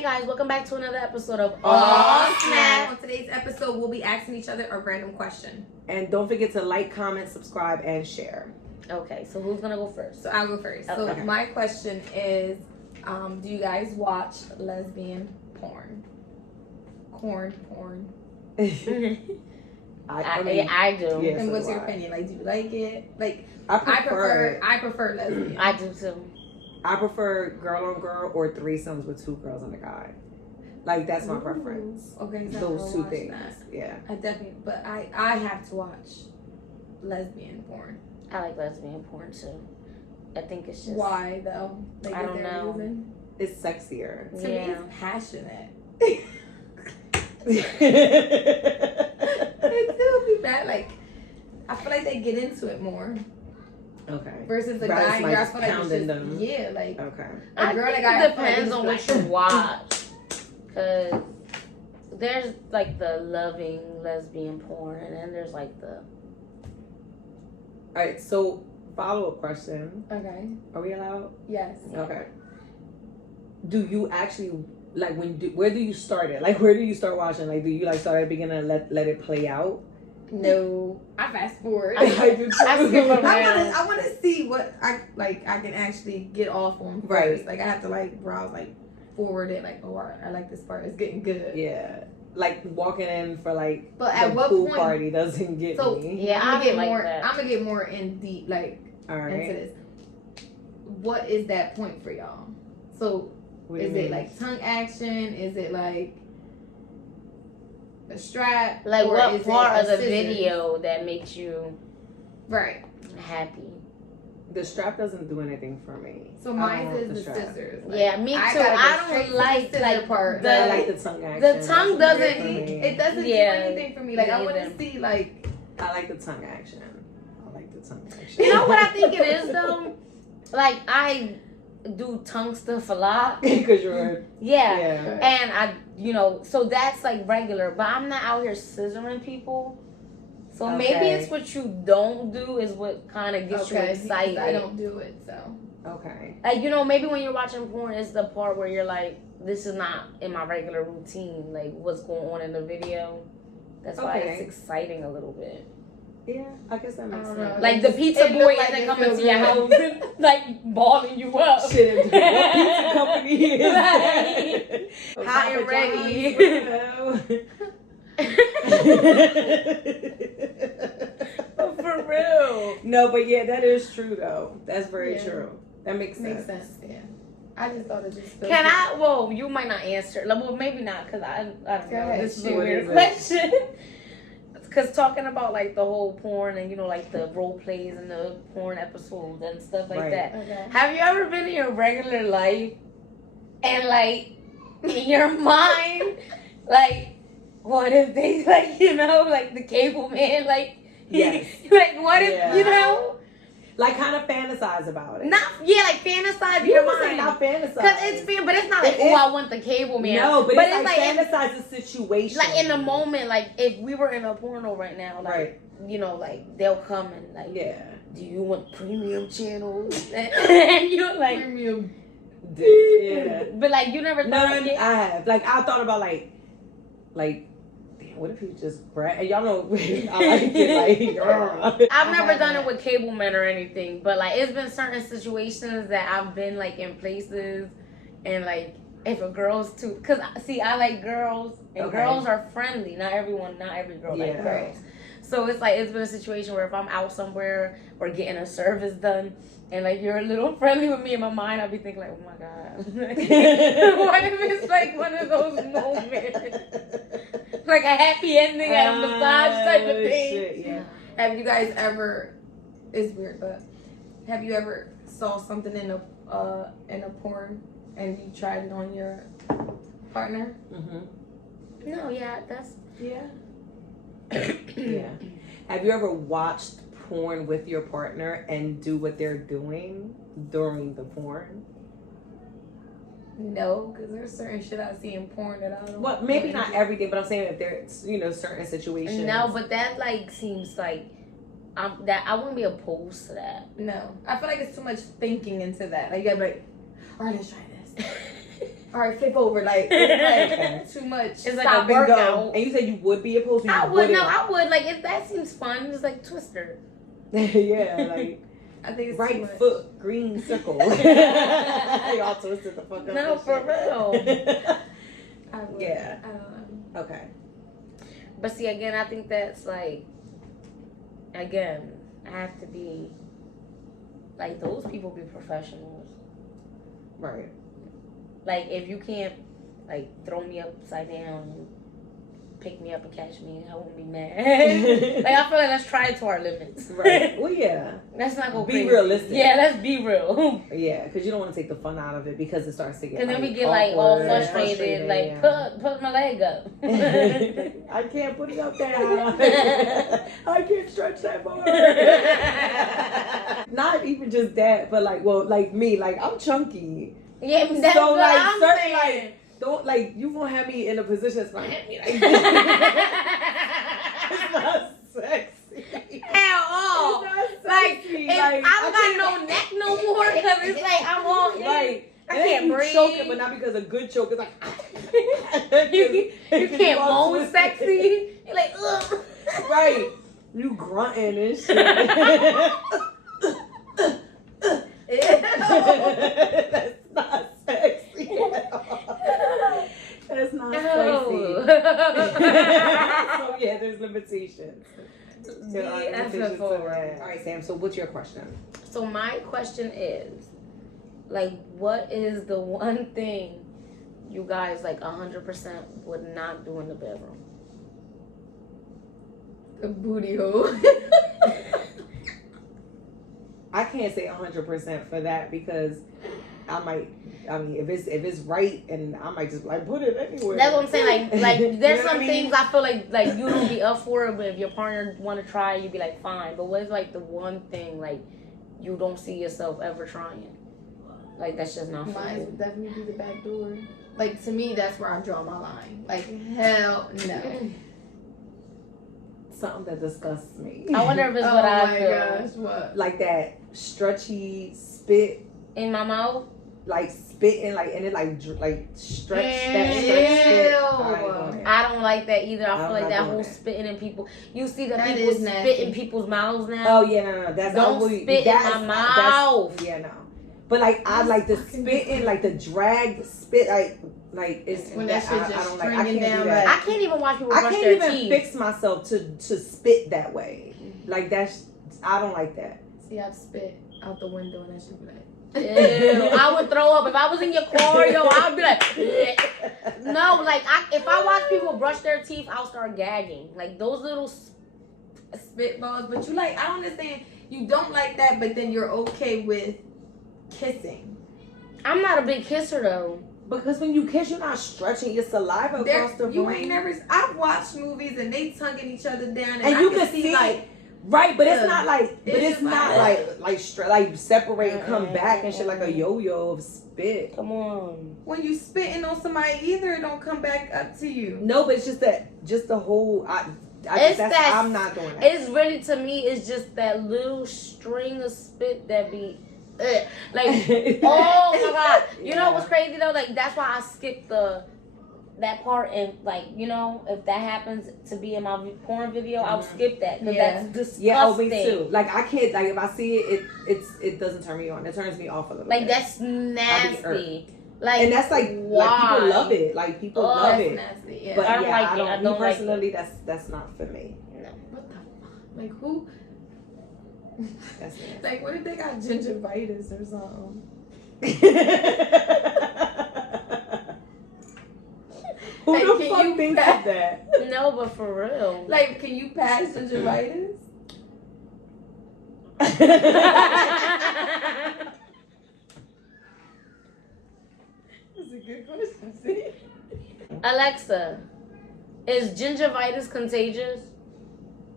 Hey guys, welcome back to another episode of Aw, Snap. On today's episode, we'll be asking each other a random question. And don't forget to like, comment, subscribe, and share. Okay, so who's gonna go first? So I'll go first. So Okay. my question is, do you guys watch lesbian porn? Porn. I do. Yeah. And so what's do your I. opinion? Like, do you like it? Like, I prefer I prefer lesbian. I do too. I prefer girl on girl or threesomes with two girls and a guy. Like that's my preference. Okay, so Those I'll two watch things. that. Yeah. I definitely, but I have to watch lesbian porn. I like lesbian porn too. I think it's just Why though? Like, I is don't there a know. reason? It's sexier. To me, Yeah. it's passionate. Okay. It do be bad. Like, I feel like they get into it more versus the Rather guy. like I feel like it's pounding just them. yeah, like Okay. a I girl think that got it depends on what you watch. Cause there's like the loving lesbian porn, and then there's like the All right. So follow-up question. Okay. Are we allowed? Yes. Okay. Do you actually like where do you start it? Like where do you start watching? Like do you like start at the beginning and let it play out? No, I fast forward. I do too. I skip around. I want to see what I can actually get off on first. Right. Like I have to like browse, like forward it, like, oh, I like this part. It's getting good. Yeah. Like walking in for like But the at what pool point? party doesn't get So me. Yeah, I'm I gonna get like more. that. I'm gonna get more in deep, like All into right. this. What is that point for y'all? So What do you is it mean? like tongue action? Is it like a strap? like Or what is part it of a the scissors? video that makes you Right. happy? The strap doesn't do anything for me. So I mine don't want is the strap. scissors. Like, Yeah, me too. gotta go I straight to don't the like scissor part. the I like the tongue action. the tongue That's doesn't- for me. It doesn't Yeah. do anything for me. Like I Me want to either. see like I like the tongue action. I like the tongue action. You know what I think it is though? Like I do tongue stuff a lot. Because you're Yeah. yeah. And I, so that's like regular, but I'm not out here scissoring people. So maybe Okay. it's what you don't do is what kind of gets you because excited. I don't do it, so Okay. Like, maybe when you're watching porn, it's the part where you're like, this is not in my regular routine. Like, what's going on in the video. That's why Okay. it's exciting a little bit. Yeah, I guess that makes I don't know. sense. Like, the pizza It boy look like isn't it coming feel to your house good. and, like, balling you up. Shit, if the pizza company is Right. Hot and ready. For real. No, but yeah, that is true though. That's very Yeah. true. That makes sense. makes sense. Yeah, I just thought it just. felt Can good. I? Well, you might not answer. Well, maybe not, because I don't Go know. ahead. This is a Shoot, weird is it? question. Because talking about like the whole porn and like the role plays and the porn episodes and stuff like Right. that. Okay. Have you ever been in your regular life and like in your mind, like what if they like like the cable man like Yes. like what if Yeah. Like kind of fantasize about it. not like fantasize in You your would say mind. not fantasize. Cause it's but it's not like It oh is- I want the cable man. No, but it's like in- fantasize the situation. like in the moment, like if we were in a porno right now, like Right. like they'll come and like, Yeah. do you want premium channels? And you're like, Premium. Yeah. but like you never No, thought I of it. have. Like I thought about like, damn, what if he just brag? Y'all know I like it. Like, I've never done it haven't. with cable men or anything, but like it's been certain situations that I've been like in places, and like if a girl's too, cause see I like girls and Okay. girls are friendly. Not every girl like Yeah. girls. So it's like it's been a situation where if I'm out somewhere or getting a service done, and like you're a little friendly with me in my mind, I'll be thinking like, oh my god, what if it's like one of those moments, like a happy ending at a massage type of thing. Shit, yeah. Have you guys ever? It's weird, but have you ever saw something in a porn and you tried it on your partner? Mm-hmm. No, yeah, that's Yeah. Yeah. Have you ever watched porn with your partner and do what they're doing during the porn? No, because there's certain shit I see in porn that I don't. Well, maybe not everything, but I'm saying if there's certain situations. no, but that like seems like that I wouldn't be opposed to that. No, I feel like it's too much thinking into that. Like you gotta be like, all right, let's try this. all right, flip over. Like, it's like too much. It's like Stop a and go. workout. And you said you would be opposed to. I would. No, I would. Like, if that seems fun, it's like Twister. Yeah, like I think it's too right much. foot, green circle. Y'all twisted the fuck up. No, and for shit. real. I would. Yeah. I don't know. Okay. But see, again, I think that's like, again, I have to be, like, those people be professionals. Right. Like, if you can't, like, throw me upside down and pick me up and catch me, I won't be mad. Like, I feel like let's try it to our limits. Right. Well, yeah. Let's not go Be crazy. realistic. Yeah, let's be real. Yeah, because you don't want to take the fun out of it because it starts to get. Because then we like, get, like, all awkward, frustrated. Like, yeah. put my leg up. I can't put it up there. I can't stretch that far. Not even just that, but like, well, like me, like I'm chunky. Yeah, that's So, what like, I'm certain, saying. like, don't like you gonna have me in a position that's gonna hit me like this. It's not sexy. At all. It's not Like, sexy. if Like, I don't got no neck no more, because it's like I'm all in. Right. I And then can't you breathe. choking, but not because a good choke. It's like You can't moan sexy. You're like, ugh. Right. You grunting and shit. That's not sexy at all. That's not No. sexy. So yeah, there's limitations. There are limitations to that. All right, Sam. So what's your question? So my question is, like, what is the one thing you guys like 100% would not do in the bedroom? The booty hole. I can't say 100% for that because I mean, if it's right, and I might just like put it anywhere. That's what I'm saying. Like You there's know what some I mean? things I feel like you don't be up for it, but if your partner want to try, you'd be like, fine. But what's like the one thing like you don't see yourself ever trying? Like that's just not for Mine you. would definitely be the back door. Like, to me, that's where I draw my line. Like, hell no. Something that disgusts me. I wonder if it's Oh what I my feel gosh, what? Like that stretchy spit, in my mouth. like spitting, like and it like stretch that Ew. stretch spit. I ain't doing it. I don't like that either. I I'm feel like not that doing whole that. spitting in people. You see the That people is spit nasty. in people's mouths now. Oh yeah, no. That's Don't ugly. spit in That's- my that's- mouth. Yeah, no. But like I like the fucking spitting, like the drag spit, like it's When that shit I just don't like. I stringing can't down do that. I can't even watch people I brush can't their even teeth. fix myself to spit that way. Like that's I don't like that. See, I've spit out the window and that shit be like. Ew, I would throw up if I was in your car, yo. I'd be like, "Bleh." No, like if I watch people brush their teeth, I'll start gagging. Like those little. Spitballs, but you like, I don't understand. You don't like that, but then you're okay with kissing. I'm not a big kisser though. Because when you kiss, you're not stretching your saliva across the room. You ain't never. I've watched movies and they tonguing each other down, And I you can see like right, but it's Yeah. not like, but It's it's just not like separate and come back and shit like a yo-yo of spit. Come on. when you spitting on somebody, either it don't come back up to you. No, but it's just the whole. I It's that's, that- I'm not doing that. It's really to me. It's just that little string of spit that be, like. Oh my god! You know what's crazy though? Like that's why I skipped that part, and like if that happens to be in my porn video, I'll skip that because Yeah. that's disgusting. Yeah, oh, me too. Like I can't. Like if I see it, it doesn't turn me on. It turns me off a little. Like bit. that's nasty. Like And that's like why? people love it. Like people love That's it. nasty. Yeah. But I don't yeah, like I it. don't. I Me don't like personally, that's not for me. What the fuck? Like who? That's nasty. Like what if they got gingivitis or something? Who Like, the can fuck you thinks pass- of that? No, but for real. Like, can you pass gingivitis? That's a good question. See? Alexa, is gingivitis contagious?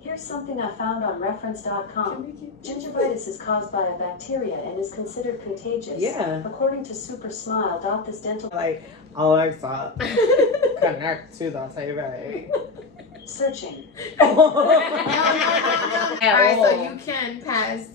Here's something I found on reference.com. Can we keep Gingivitis is caused by a bacteria and is considered contagious. Yeah. According to Supersmile, this dental Like Alexa, connect to the TV. searching. No. All right, so you can pass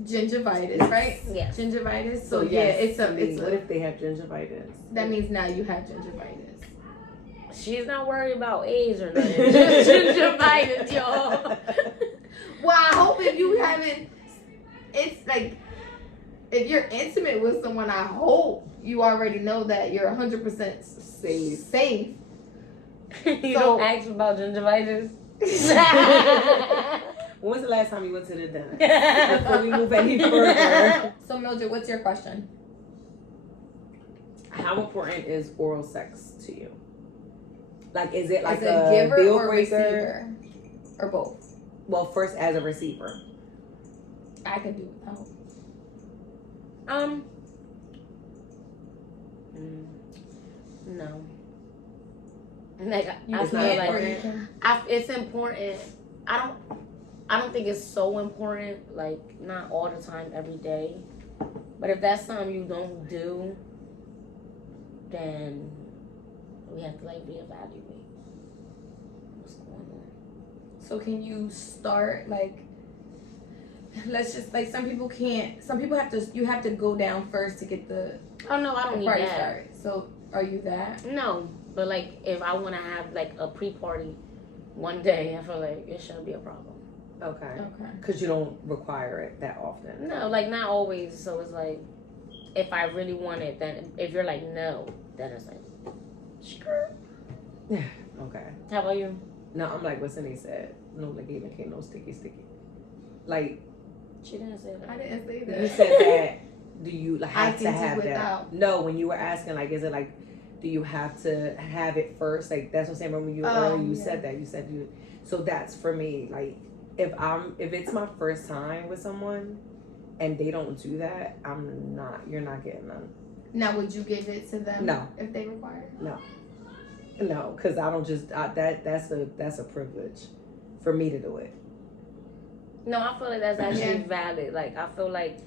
gingivitis, right? Yes. Gingivitis. So So yeah, yes, it's what a, if they have gingivitis? that means now you have gingivitis. She's not worried about AIDS or nothing. Just gingivitis, y'all. Well, I hope if you haven't, it's like, if you're intimate with someone, I hope you already know that you're 100% safe. You So- don't ask about gingivitis. When was the last time you went to the dentist? Before we move any further. So Mildred, what's your question? How important is oral sex to you? Like, is it like Is it a giver deal or breaker? receiver? Or both? Well, first as a receiver. I can do without. No. Like You I It's feel not like or you can. it's important. I don't think it's so important. Like not all the time, every day. But if that's something you don't do, then we have to like reevaluate what's going on. So can you start like? Let's just like some people can't. Some people have to. You have to go down first to get the Oh no, I don't need party that. started. So are you that? No, but like if I want to have like a pre-party one day, I feel like it shouldn't be a problem. Okay. Okay. Because you don't require it that often. No, like not always. So it's like if I really want it, then if you're like no, then it's like screw. Okay. How about you? No, I'm like what Cindy said. No licky, licky, no sticky, sticky. Like, She didn't say I that. didn't say you that. said that. Do you like, I have can to do have that? without. No, when you were asking, like, is it like, do you have to have it first? Like, that's what I'm saying. Remember you earlier you yeah. said that. You said you. So that's for me. Like, if it's my first time with someone, and they don't do that, I'm not. You're not getting them. Now, would you give it to them? No. If they require it? No, because I don't just that's a privilege for me to do it. No, I feel like that's actually Yeah. valid. Like I feel like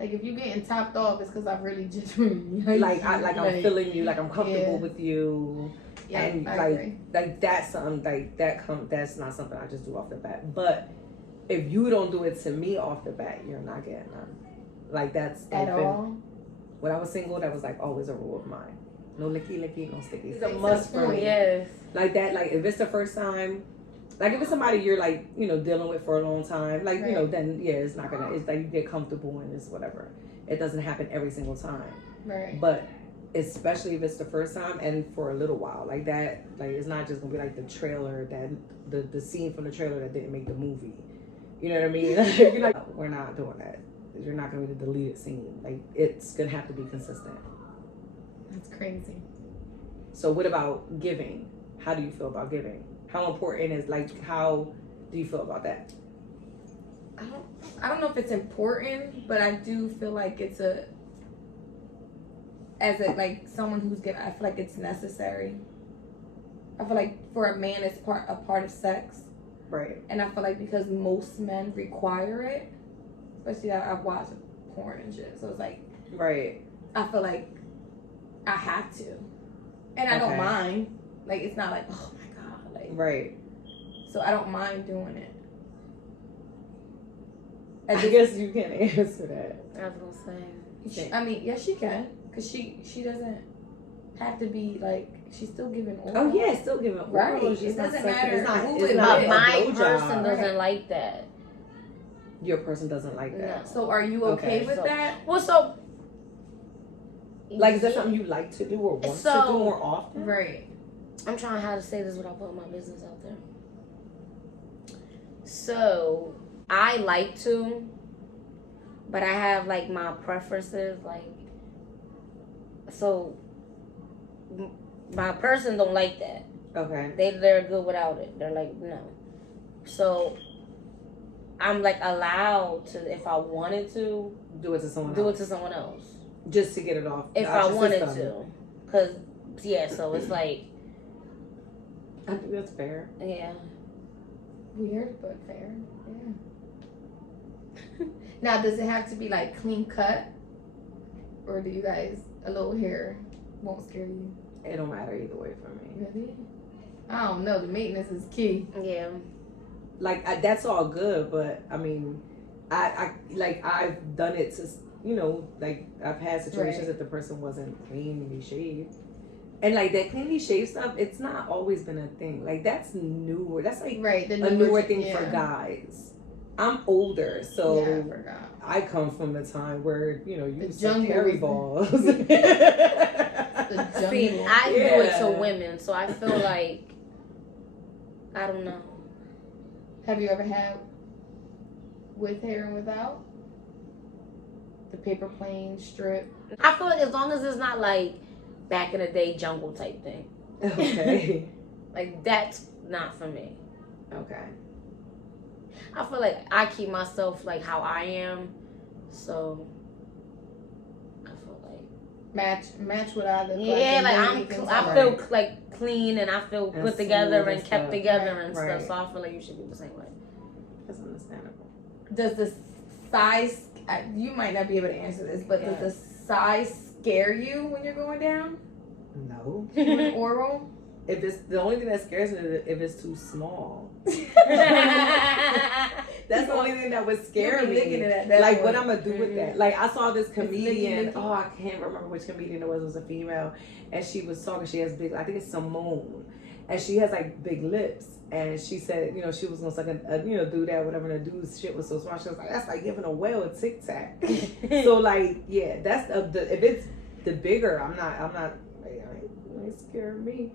Like if you getting topped off, it's because I really just really I'm feeling you, like I'm comfortable yeah. with you. Yeah, and I like agree. like that's something like that's not something I just do off the bat. But if you don't do it to me off the bat, you're not getting none. Like that's At like, all. when I was single, that was like always a rule of mine. No licky licky, no sticky. It's a It's must a for point. me. yes. Like that, like if it's the first time, like if it's somebody you're like, you know, dealing with for a long time, like, you know, Right. then yeah, it's not gonna, it's like you get comfortable and it's whatever. It doesn't happen every single time. Right. But especially if it's the first time and for a little while, like that, like it's not just gonna be like the trailer that, the scene from the trailer that didn't make the movie. You know what I mean? You're like, we're not doing that. You're not gonna be the deleted scene. Like it's gonna have to be consistent. That's crazy. So what about giving? How do you feel about giving? How important is like how do you feel about that? I don't know if it's important, but I do feel like it's like someone who's giving, I feel like it's necessary. I feel like for a man it's a part of sex. Right. And I feel like because most men require it, especially I've watched porn and shit, so it's like Right. I feel like I have to, and I don't Okay. mind. Like it's not like oh my god, like Right. so I don't mind doing it. I guess you can answer that. I was gonna say. I mean, yes, she can, cause she doesn't have to be like she's still giving oral. Oh yeah, still giving up. Right. Oral, It it's not doesn't such- matter it's not, who it's it not is. a But my blowjob. person doesn't Right. like that. Your person doesn't like that. No. So are you okay, Okay. with So- that? Well, so Like is that something you like to do or want to So- do more often? Right. I'm trying how to say this without putting my business out there. So I like to, but I have like my preferences. Like, so my person don't like that. Okay. They're good without it. They're like no. So I'm like allowed to, if I wanted to, Do it to someone do it else. to someone else Just to get it off. if out I your wanted system. to. Cause yeah, so it's like I think that's fair. yeah. Weird, but fair. Yeah. Now, does it have to be like clean cut, or do you guys a little hair won't scare you? It don't matter either way for me. Really? I don't know. The maintenance is key. Yeah. Like that's all good, but I mean, I've done it to, like I've had situations that the person wasn't cleanly shaved. And like that cleanly shaved stuff, it's not always been a thing. Like that's newer. That's like Right, the a newer thing yeah. for guys. I'm older, so Yeah, I forgot. I come from the time where you The used to jungle carry was- balls. The jungle. See, I do it Yeah. to women, so I feel like I don't know. Have you ever had with hair and without? The paper plane strip. I feel like as long as it's not like back in the day jungle type thing, Okay. like that's not for me. Okay. I feel like I keep myself like how I am, so I feel like Match what I look like. yeah, and like then I'm you can I tell. feel like clean and I feel And put together smooth and and kept stuff. together and Right. stuff. So I feel like you should be the same way. That's understandable. Does the size? You might not be able to answer this, but does the size scare you when you're going down No. with oral? If it's the only thing that scares me is if it's too small. That's the only thing that would scare You'll be looking me. at that Like point. what I'm gonna do with that. Like I saw this comedian. licky. Oh, I can't remember which comedian it was. It was a female, and she was talking. She has big. I think it's Simone, and she has like big lips. And she said, she was gonna suck do that, whatever. And the dude's shit was so small. She was like, that's like giving a whale a Tic Tac. So like, yeah, that's if it's the bigger, I'm not. It ain't scaring me.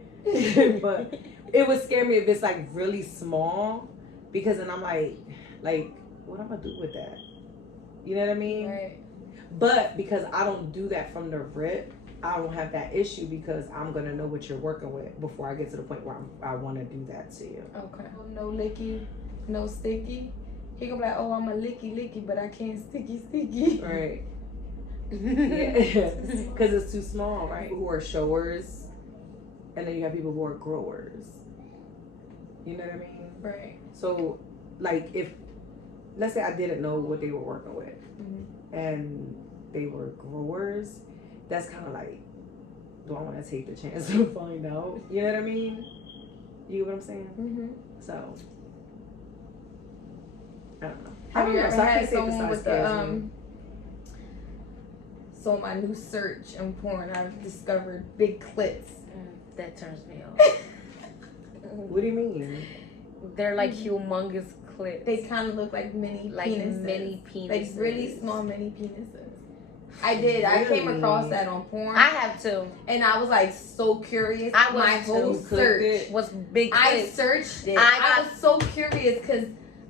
But it would scare me if it's like really small, because then I'm like what I'm gonna do with that? You know what I mean? Right. But because I don't do that from the rip, I don't have that issue because I'm gonna know what you're working with before I get to the point where I want to do that to you. Okay. No licky, no sticky. He gonna be like, oh, I'm a licky, but I can't sticky. Right. Yeah. Because it's too small, right? People who are showers, and then you have people who are growers. You know what I mean? Right. So, like, if let's say I didn't know what they were working with, and they were growers, that's kind of like, do I want to take the chance to find out? You know what I mean? You know what I'm saying? Mm-hmm. So, I don't know. Have you ever So I had can't say if the someone size with scares me. So my new search in porn, I've discovered big clits. That turns me off. What do you mean? They're like humongous clips. They kind of look like mini penises. mini penises. Like really small mini penises. I did. I came Really? across that on porn. I have too. And I was like so curious. I was My whole too. search. Was big I clips. searched it. I I was so curious because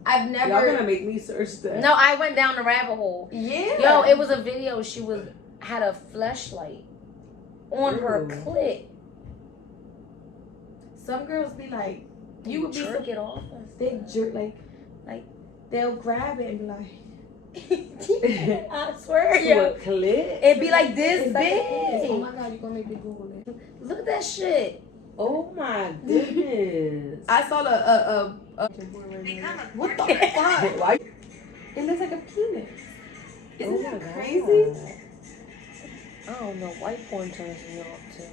I've Y'all never. gonna make me search that? No, I went down the rabbit hole. Yeah. Yo, it was a video. She had a fleshlight on her Ooh. clit. Some girls be like, you would be jerk it off. they jerk like they'll grab it and be like. I swear, To yo. a clit? It'd be like this It's like big. oh my god, you're gonna make me Google it. Look at that shit. Oh my goodness. I saw what the fuck? Why? It looks like a penis. Isn't Oh that my crazy? God. I don't know. White porn turns me off too.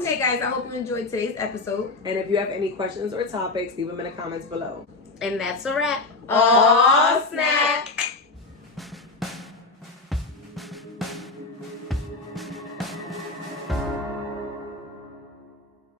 Okay, guys, I hope you enjoyed today's episode. And if you have any questions or topics, leave them in the comments below. And that's a wrap. Aw, snap.